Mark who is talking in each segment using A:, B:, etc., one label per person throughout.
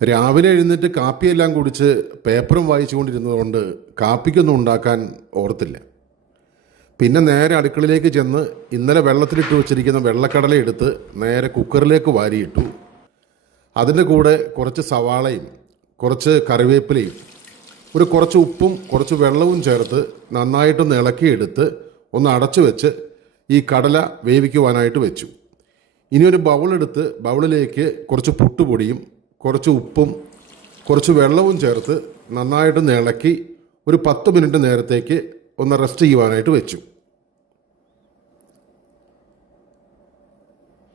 A: രാവിലെ എഴുന്നേറ്റ് കാപ്പിയെല്ലാം കുടിച്ച് പേപ്പറും വായിച്ചുകൊണ്ടിരുന്നതുകൊണ്ട് കാപ്പിക്കൊന്നും ഉണ്ടാക്കാൻ ഓർത്തില്ല. പിന്നെ നേരെ അടുക്കളയിലേക്ക് ചെന്ന് ഇന്നലെ വെള്ളത്തിലിട്ട് വെച്ചിരിക്കുന്ന വെള്ളക്കടല എടുത്ത് നേരെ കുക്കറിലേക്ക് വാരിയിട്ടു. അതിന്റെ കൂടെ കുറച്ച് സവാളയും കുറച്ച് കറിവേപ്പിലയും ഒരു കുറച്ച് ഉപ്പും കുറച്ച് വെള്ളവും ചേർത്ത് നന്നായിട്ടൊന്ന് ഇളക്കിയെടുത്ത് ഒന്ന് അടച്ചു വെച്ച് ഈ കടല വേവിക്കുവാനായിട്ട് വെച്ചു. ഇനി ഒരു ബൗളെടുത്ത് ബൗളിലേക്ക് കുറച്ച് പുട്ടുപൊടിയും കുറച്ച് ഉപ്പും കുറച്ച് വെള്ളവും ചേർത്ത് നന്നായിട്ട് ഇളക്കി ഒരു പത്ത് മിനിറ്റ് നേരത്തേക്ക് ഒന്ന് റെസ്റ്റ് ചെയ്യുവാനായിട്ട് വെച്ചു.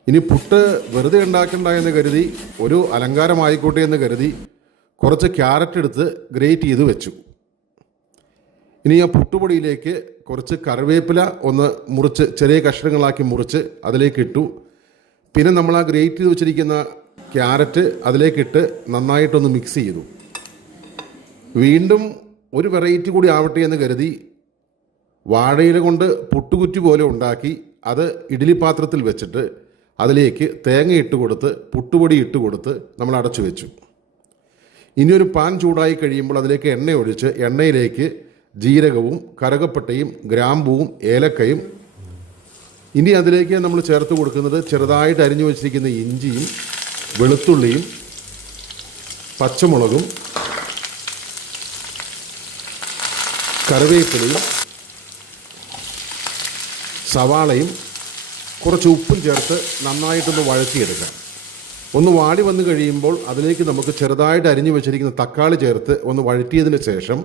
A: ഇനി പുട്ട് വെറുതെ ഉണ്ടാക്കണ്ട എന്ന് കരുതി ഒരു അലങ്കാരമായിക്കോട്ടെ എന്ന് കരുതി കുറച്ച് ക്യാരറ്റ് എടുത്ത് ഗ്രേറ്റ് ചെയ്ത് വെച്ചു. ഇനി ആ പുട്ടുപൊടിയിലേക്ക് കുറച്ച് കറിവേപ്പില ഒന്ന് മുറിച്ച് ചെറിയ കഷ്ണങ്ങളാക്കി മുറിച്ച് അതിലേക്ക് ഇട്ടു. പിന്നെ നമ്മൾ ആ ഗ്രേറ്റ് ചെയ്ത് വെച്ചിരിക്കുന്ന ക്യാരറ്റ് അതിലേക്കിട്ട് നന്നായിട്ടൊന്ന് മിക്സ് ചെയ്തു. വീണ്ടും ഒരു വെറൈറ്റി കൂടി ആവട്ടെ എന്ന് കരുതി വാഴയില കൊണ്ട് പുട്ടുകുറ്റി പോലെ ഉണ്ടാക്കി അത് ഇഡ്ഡലി പാത്രത്തിൽ വെച്ചിട്ട് അതിലേക്ക് തേങ്ങ ഇട്ട് കൊടുത്ത് പുട്ടുപൊടി ഇട്ട് കൊടുത്ത് നമ്മൾ അടച്ചു വെച്ചു. ഇനി ഒരു പാൻ ചൂടായി കഴിയുമ്പോൾ അതിലേക്ക് എണ്ണ ഒഴിച്ച് എണ്ണയിലേക്ക് ജീരകവും കരകപ്പട്ടയും ഗ്രാമ്പുവും ഏലക്കയും ഇനി അതിലേക്ക് നമ്മൾ ചേർത്ത് കൊടുക്കുന്നത് ചെറുതായിട്ട് അരിഞ്ഞു വെച്ചിരിക്കുന്ന ഇഞ്ചിയും വെളുത്തുള്ളിയും പച്ചമുളകും കറിവേപ്പിലയും സവാളയും കുറച്ച് ഉപ്പും ചേർത്ത് നന്നായിട്ടൊന്ന് വഴറ്റിയെടുക്കാം ഒന്ന് വാടി വന്നു കഴിയുമ്പോൾ അതിലേക്ക് നമുക്ക് ചെറുതായിട്ട് അരിഞ്ഞു വെച്ചിരിക്കുന്ന തക്കാളി ചേർത്ത് ഒന്ന് വഴറ്റിയതിന് ശേഷം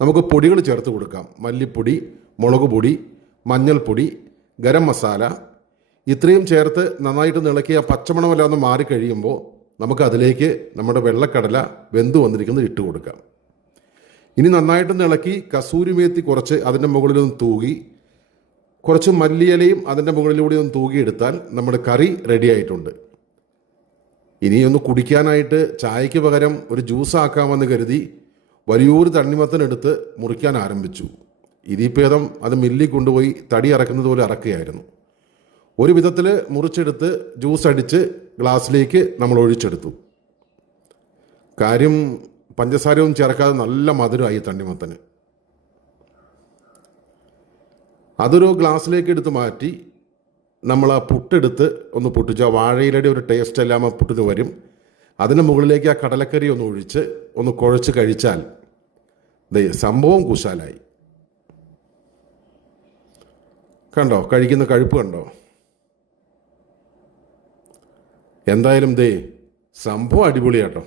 A: നമുക്ക് പൊടികൾ ചേർത്ത് കൊടുക്കാം. മല്ലിപ്പൊടി മുളക് പൊടി മഞ്ഞൾപ്പൊടി ഗരം മസാല ഇത്രയും ചേർത്ത് നന്നായിട്ട് നിളക്കി ആ പച്ചമണമെല്ലാം ഒന്ന് മാറിക്കഴിയുമ്പോൾ നമുക്ക് അതിലേക്ക് നമ്മുടെ വെള്ളക്കടല വെന്തു വന്നിരിക്കുന്നത് ഇട്ട് കൊടുക്കാം. ഇനി നന്നായിട്ട് നിളക്കി കസൂരി മേത്തി കുറച്ച് അതിന്റെ മുകളിലൊന്ന് തൂകി കുറച്ച് മല്ലിയിലയും അതിന്റെ മുകളിലൂടെ ഒന്ന് തൂകിയെടുത്താൽ നമ്മുടെ കറി റെഡി ആയിട്ടുണ്ട്. ഇനിയൊന്ന് കുടിക്കാനായിട്ട് ചായയ്ക്ക് പകരം ഒരു ജ്യൂസ് ആക്കാമെന്ന് കരുതി വലിയൊരു തണ്ണിമത്തനെടുത്ത് മുറിക്കാൻ ആരംഭിച്ചു. ഇതിപ്പേദം അത് മില്ലിൽ കൊണ്ടുപോയി തടി അറക്കുന്നതുപോലെ ഇറക്കുകയായിരുന്നു ഒരു വിധത്തിൽ മുറിച്ചെടുത്ത് ജ്യൂസ് അടിച്ച് ഗ്ലാസ്സിലേക്ക് നമ്മൾ ഒഴിച്ചെടുത്തു. കാര്യം പഞ്ചസാരയും ചേർക്കാതെ നല്ല മധുരമായി തണ്ണിമത്തന്. അതൊരു ഗ്ലാസ്സിലേക്ക് എടുത്ത് മാറ്റി നമ്മൾ ആ പുട്ടെടുത്ത് ഒന്ന് പൊട്ടിച്ചു ആ വാഴയിലയുടെ ഒരു ടേസ്റ്റ് എല്ലാം ആ പുട്ടിന് വരും. അതിന് മുകളിലേക്ക് ആ കടലക്കറി ഒന്ന് ഒഴിച്ച് ഒന്ന് കുഴച്ച് കഴിച്ചാൽ സംഭവം കുശാലായി. കണ്ടോ? കഴിക്കുന്ന കഴുപ്പ് കണ്ടോ? എന്തായാലും ദേ സംഭവം അടിപൊളിയാട്ടോ.